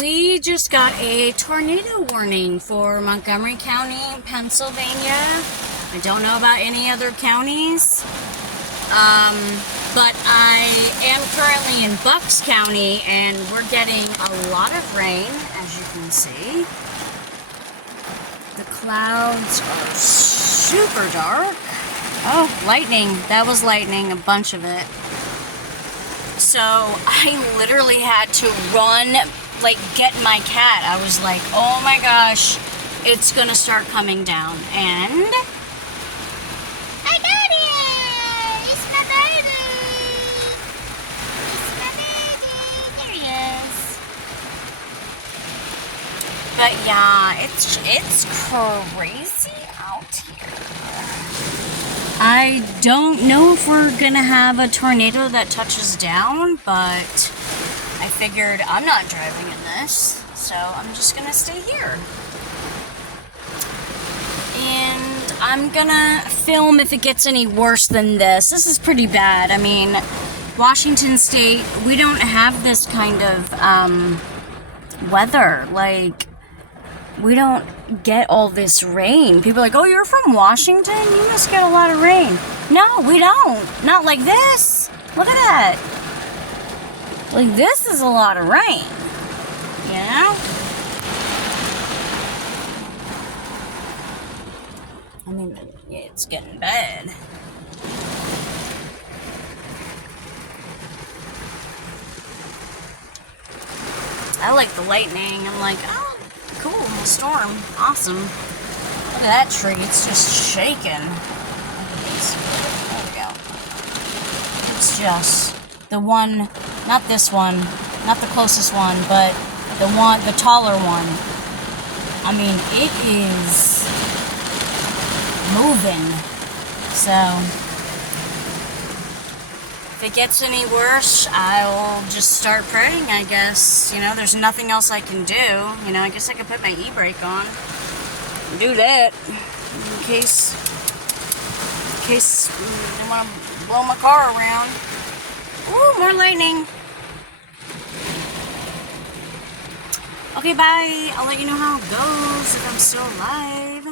We just got a tornado warning for Montgomery County, Pennsylvania. I don't know about any other counties, but I am currently in Bucks County, and we're getting a lot of rain, as you can see. The clouds are super dark. Oh, lightning. That was lightning, a bunch of it. So I literally had to run, like, get my cat. I was like, oh my gosh, it's gonna start coming down. And I got it! It's my baby! It's my baby! There he is. But yeah, it's crazy out here. I don't know if we're gonna have a tornado that touches down, but I figured I'm not driving in this, so I'm just gonna stay here. And I'm gonna film if it gets any worse than this. This is pretty bad. I mean, Washington State, we don't have this kind of weather. Like, we don't get all this rain. People are like, oh, you're from Washington? You must get a lot of rain. No, we don't. Not like this. Look at that. Like, this is a lot of rain. You know? I mean, it's getting bad. I like the lightning. I'm like, oh, cool, a storm. Awesome. Look at that tree. It's just shaking. There we go. It's just the one, not this one, not the closest one, but the taller one. I mean, it is moving. So if it gets any worse, I'll just start praying, I guess. You know, there's nothing else I can do. You know, I guess I could put my e-brake on. Do that. In case I want to blow my car around. Ooh, more lightning. Okay, bye. I'll let you know how it goes if I'm still alive.